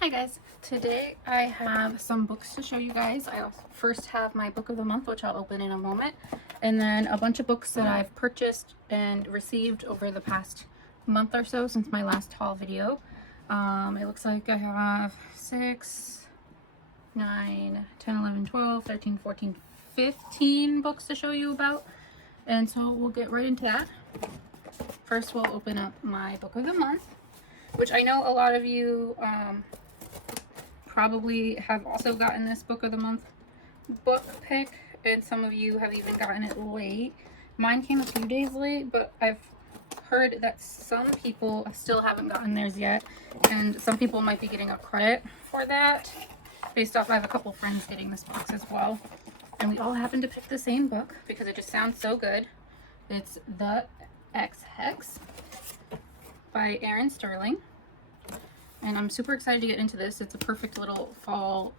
Hi guys, today I have some books to show you guys. I first have my book of the month, which I'll open in a moment, and then a bunch of books that I've purchased and received over the past month or so since my last haul video. It looks like I have 6, 9, 10, 11, 12, 13, 14, 15 books to show you about, and so we'll get right into that. First we'll open up my book of the month, which I know a lot of you probably have also gotten this book of the month book pick, and some of you have even gotten it late. Mine came a few days late, but I've heard that some people still haven't gotten theirs yet, and some people might be getting a credit for that based off I have a couple friends getting this box as well, and we all happen to pick the same book because it just sounds so good. It's the X Hex by Aaron Sterling. And I'm super excited to get into this. It's a perfect little fall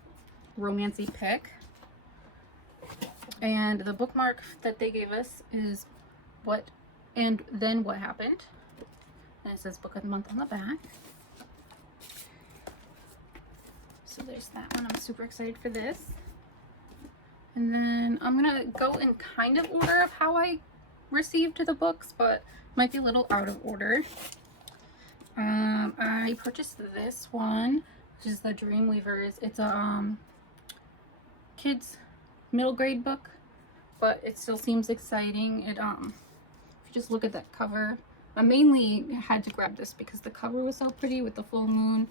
romancy pick. And the bookmark that they gave us is what and then what happened. And it says book of the month on the back. So there's that one. I'm super excited for this. And then I'm gonna go in kind of order of how I received the books, but might be a little out of order. I purchased this one, which is the Dreamweavers. It's a kids middle grade book, but it still seems exciting. It if you just look at that cover, I mainly had to grab this because the cover was so pretty with the full moon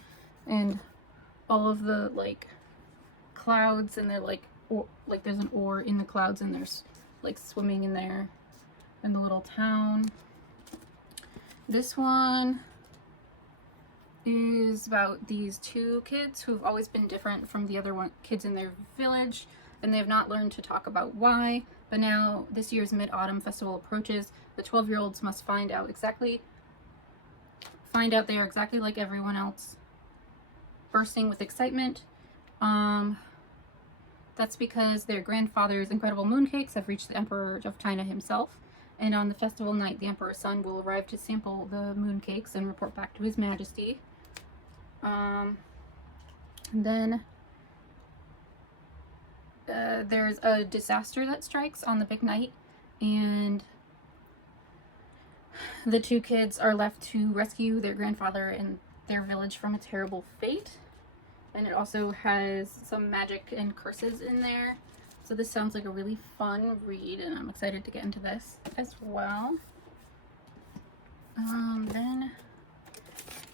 and all of the like clouds, and they're like there's an oar in the clouds, and there's like swimming in there, and the little town. This one is about these two kids who have always been different from the other kids in their village, and they have not learned to talk about why. But now this year's Mid-Autumn Festival approaches. The 12-year-olds must find out they are exactly like everyone else, bursting with excitement. That's because their grandfather's incredible mooncakes have reached the Emperor of China himself, and on the festival night, the Emperor's son will arrive to sample the mooncakes and report back to His Majesty. And then there's a disaster that strikes on the big night, and the two kids are left to rescue their grandfather and their village from a terrible fate. And it also has some magic and curses in there. So this sounds like a really fun read, and I'm excited to get into this as well. Then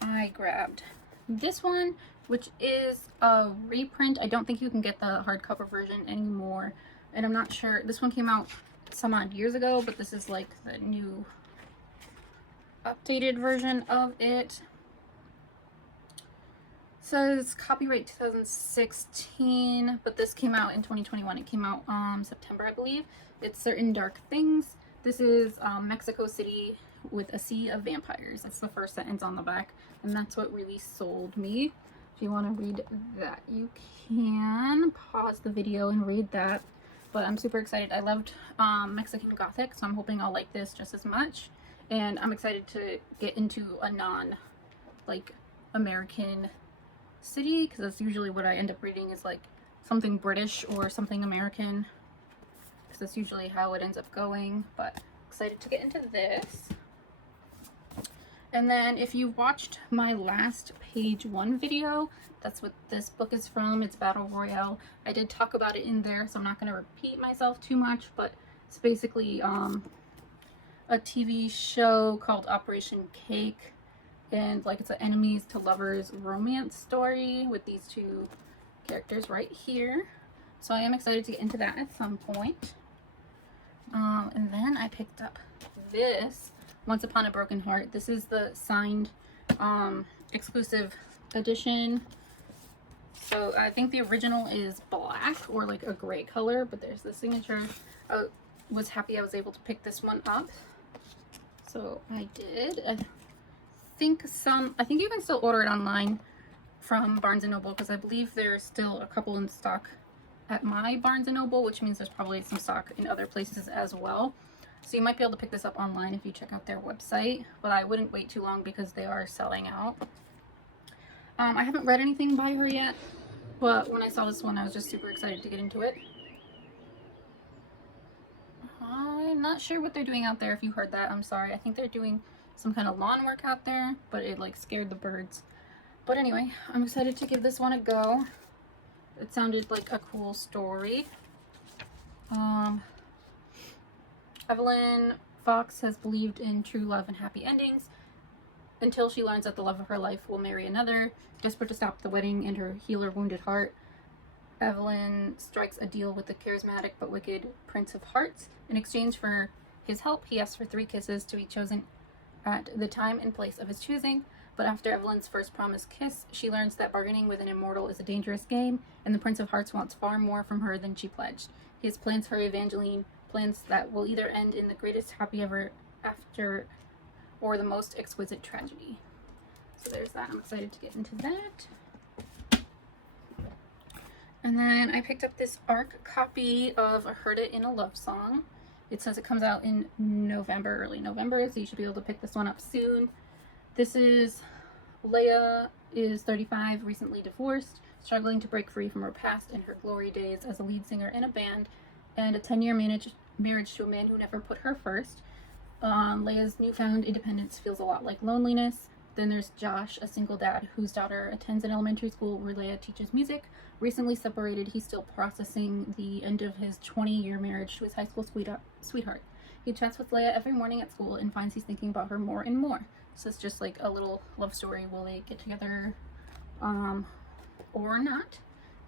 I grabbed this one, which is a reprint. I don't think you can get the hardcover version anymore, and I'm not sure. This one came out some odd years ago, but this is like the new updated version of it. It says copyright 2016, but this came out in 2021. It came out September, I believe. It's Certain Dark Things. This is Mexico City with a sea of vampires. That's the first sentence on the back, and that's what really sold me. If you want to read that, you can pause the video and read that. But I'm super excited. I loved Mexican Gothic, so I'm hoping I'll like this just as much. And I'm excited to get into a American city, because that's usually what I end up reading, is like something British or something American, because that's usually how it ends up going. But excited to get into this. And then if you watched my last page 1 video, that's what this book is from. It's Battle Royale. I did talk about it in there, so I'm not going to repeat myself too much, but it's basically a TV show called Operation Cake, and like it's an enemies to lovers romance story with these two characters right here. So I am excited to get into that at some point. And then I picked up this, Once Upon a Broken Heart. This is the signed exclusive edition. So I think the original is black or like a gray color, but there's the signature. I was happy I was able to pick this one up. So I did. I think you can still order it online from Barnes & Noble, because I believe there's still a couple in stock at my Barnes & Noble, which means there's probably some stock in other places as well. So you might be able to pick this up online if you check out their website, but I wouldn't wait too long because they are selling out. I haven't read anything by her yet, but when I saw this one, I was just super excited to get into it. I'm not sure what they're doing out there. If you heard that, I'm sorry. I think they're doing some kind of lawn work out there, but it like scared the birds. But anyway, I'm excited to give this one a go. It sounded like a cool story. Evelyn Fox has believed in true love and happy endings until she learns that the love of her life will marry another. Desperate to stop the wedding and heal her wounded heart, Evelyn strikes a deal with the charismatic but wicked Prince of Hearts. In exchange for his help, he asks for 3 kisses to be chosen at the time and place of his choosing. But after Evelyn's first promised kiss, she learns that bargaining with an immortal is a dangerous game, and the Prince of Hearts wants far more from her than she pledged. He has plans for Evangeline, plans that will either end in the greatest happy ever after or the most exquisite tragedy. So there's that. I'm excited to get into that. And then I picked up this ARC copy of Heard It in a Love Song. It says it comes out in November, early November, so you should be able to pick this one up soon. This is Leia is 35, recently divorced, struggling to break free from her past and her glory days as a lead singer in a band, and a 10-year marriage to a man who never put her first. Leia's newfound independence feels a lot like loneliness. Then there's Josh, a single dad whose daughter attends an elementary school where Leia teaches music. Recently separated, he's still processing the end of his 20-year marriage to his high school sweetheart. He chats with Leia every morning at school and finds he's thinking about her more and more. So it's just like a little love story. Will they get together or not?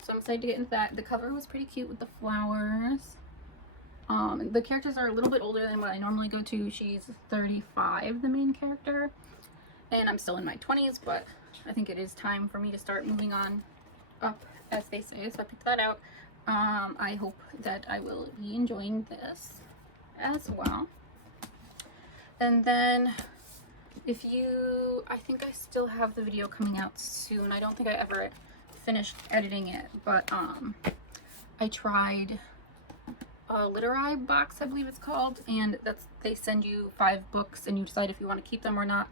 So I'm excited to get into that. The cover was pretty cute with the flowers. The characters are a little bit older than what I normally go to. She's 35, the main character. And I'm still in my 20s, but I think it is time for me to start moving on up, as they say. So I picked that out. I hope that I will be enjoying this as well. And then I think I still have the video coming out soon. I don't think I ever finished editing it, but I tried a Literary box, I believe it's called, and they send you 5 books and you decide if you want to keep them or not.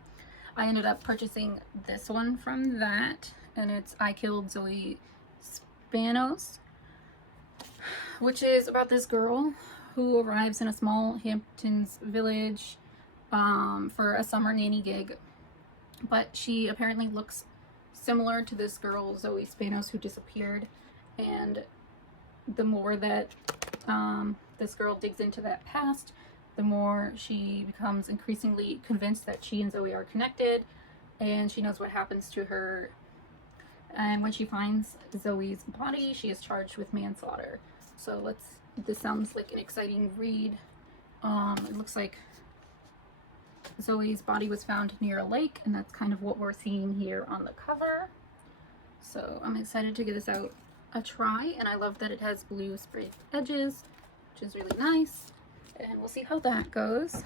I ended up purchasing this one from that, and it's I Killed Zoe Spanos, which is about this girl who arrives in a small Hamptons village for a summer nanny gig, but she apparently looks similar to this girl Zoe Spanos who disappeared, and the more that this girl digs into that past, the more she becomes increasingly convinced that she and Zoe are connected, and she knows what happens to her. And when she finds Zoe's body, she is charged with manslaughter. So this sounds like an exciting read. It looks like Zoe's body was found near a lake, and that's kind of what we're seeing here on the cover. So I'm excited to give this out a try, and I love that it has blue sprayed edges, which is really nice. And we'll see how that goes.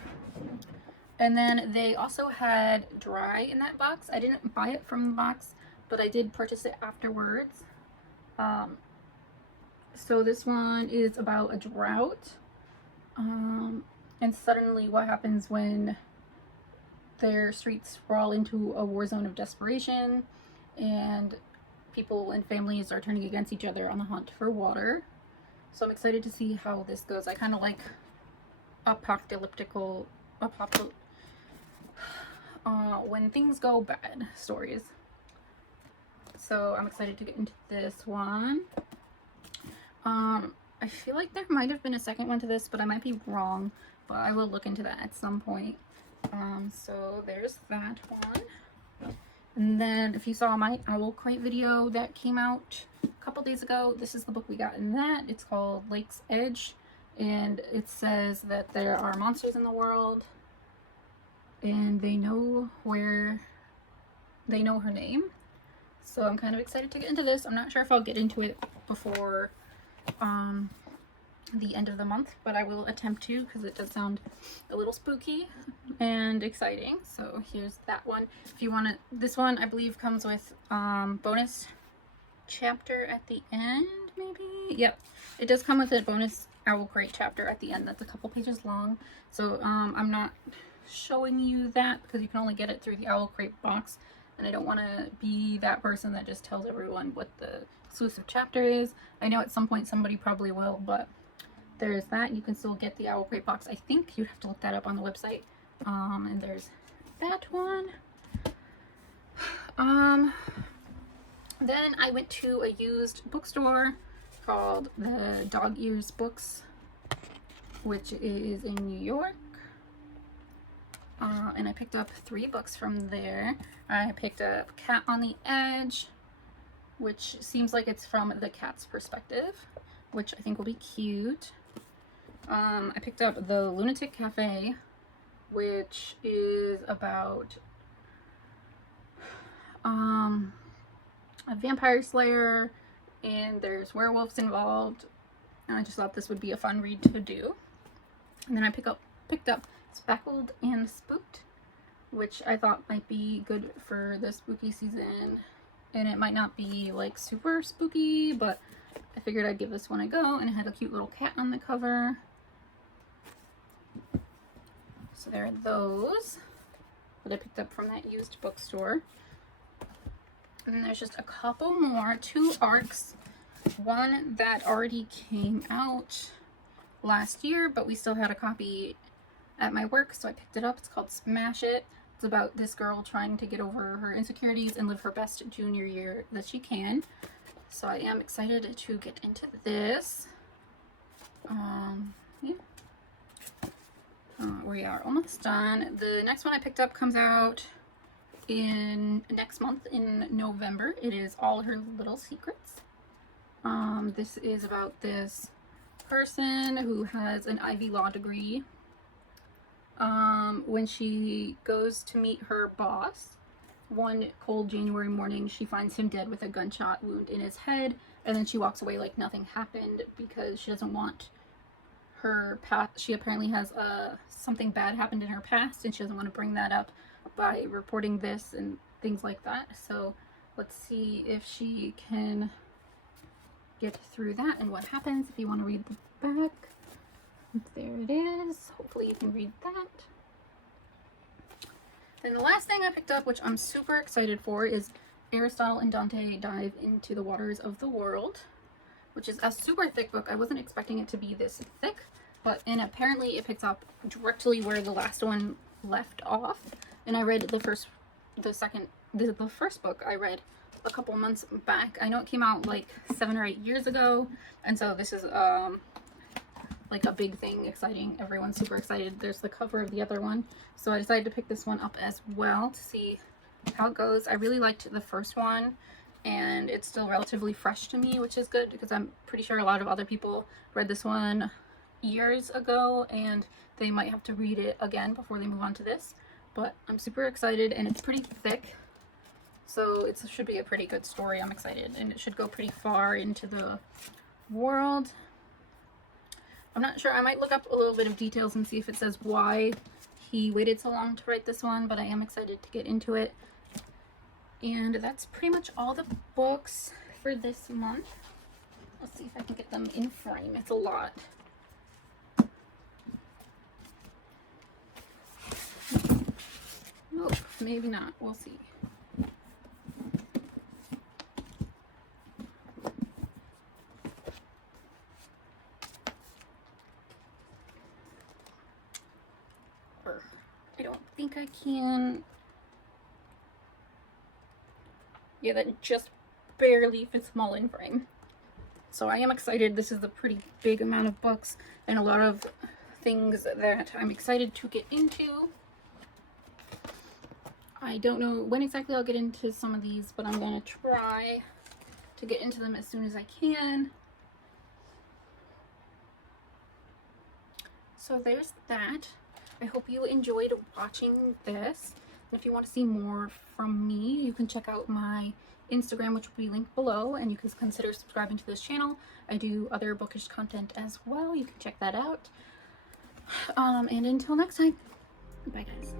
And then they also had Dry in that box. I didn't buy it from the box, but I did purchase it afterwards. So this one is about a drought, and suddenly what happens when their streets sprawl into a war zone of desperation, and people and families are turning against each other on the hunt for water. So I'm excited to see how this goes. I kind of like when things go bad stories. So I'm excited to get into this one. I feel like there might have been a second one to this, but I might be wrong, but I will look into that at some point. So there's that one. And then if you saw my Owl Crate video that came out a couple days ago, this is the book we got in that. It's called Lake's Edge, and it says that there are monsters in the world, and they know her name. So I'm kind of excited to get into this. I'm not sure if I'll get into it before the end of the month, but I will attempt to, because it does sound a little spooky and exciting. So here's that one. If you want it, this one I believe comes with bonus chapter at the end, maybe. Yep, it does come with a bonus Owl Crate chapter at the end that's a couple pages long. So I'm not showing you that because you can only get it through the Owl Crate box, and I don't want to be that person that just tells everyone what the exclusive chapter is. I know at some point somebody probably will, but there's that. You can still get the Owl Crate box. I think you'd have to look that up on the website. And there's that one. Then I went to a used bookstore called the Dog Ears Books, which is in New York. And I picked up 3 books from there. I picked up Cat on the Edge, which seems like it's from the cat's perspective, which I think will be cute. I picked up the Lunatic Cafe, which is about a vampire slayer, and there's werewolves involved. And I just thought this would be a fun read to do. And then I picked up Speckled and Spooked, which I thought might be good for the spooky season. And it might not be like super spooky, but I figured I'd give this one a go. And it had a cute little cat on the cover. So there are those that I picked up from that used bookstore. And then there's just a couple more, 2 ARCs. One that already came out last year, but we still had a copy at my work, so I picked it up. It's called Smash It. It's about this girl trying to get over her insecurities and live her best junior year that she can. So I am excited to get into this. Yeah. We are almost done. The next one I picked up comes out in next month in November. It is All Her Little Secrets. This is about this person who has an Ivy Law degree. When she goes to meet her boss, one cold January morning, she finds him dead with a gunshot wound in his head, and then she walks away like nothing happened because she doesn't want her past. She apparently has something bad happened in her past, and she doesn't want to bring that up by reporting this and things like that. So let's see if she can get through that and what happens. If you want to read the back, there it is. Hopefully you can read that. Then the last thing I picked up, which I'm super excited for, is Aristotle and Dante Dive into the Waters of the World, which is a super thick book. I wasn't expecting it to be this thick, and apparently it picks up directly where the last one left off. And I read the first book I read a couple months back. I know it came out like 7 or 8 years ago, and so this is like a big thing, exciting. Everyone's super excited. There's the cover of the other one, so I decided to pick this one up as well to see how it goes. I really liked the first one, and it's still relatively fresh to me, which is good because I'm pretty sure a lot of other people read this one years ago and they might have to read it again before they move on to this. But I'm super excited, and it's pretty thick, so it should be a pretty good story. I'm excited, and it should go pretty far into the world. I'm not sure. I might look up a little bit of details and see if it says why he waited so long to write this one, but I am excited to get into it. And that's pretty much all the books for this month. Let's see if I can get them in frame. It's a lot. Nope, maybe not. We'll see. I don't think I can. Yeah, that just barely fits them all in frame. So I am excited. This is a pretty big amount of books and a lot of things that I'm excited to get into. I don't know when exactly I'll get into some of these, but I'm going to try to get into them as soon as I can. So there's that. I hope you enjoyed watching this. And if you want to see more from me, you can check out my Instagram, which will be linked below, and you can consider subscribing to this channel. I do other bookish content as well. You can check that out. And until next time, bye guys.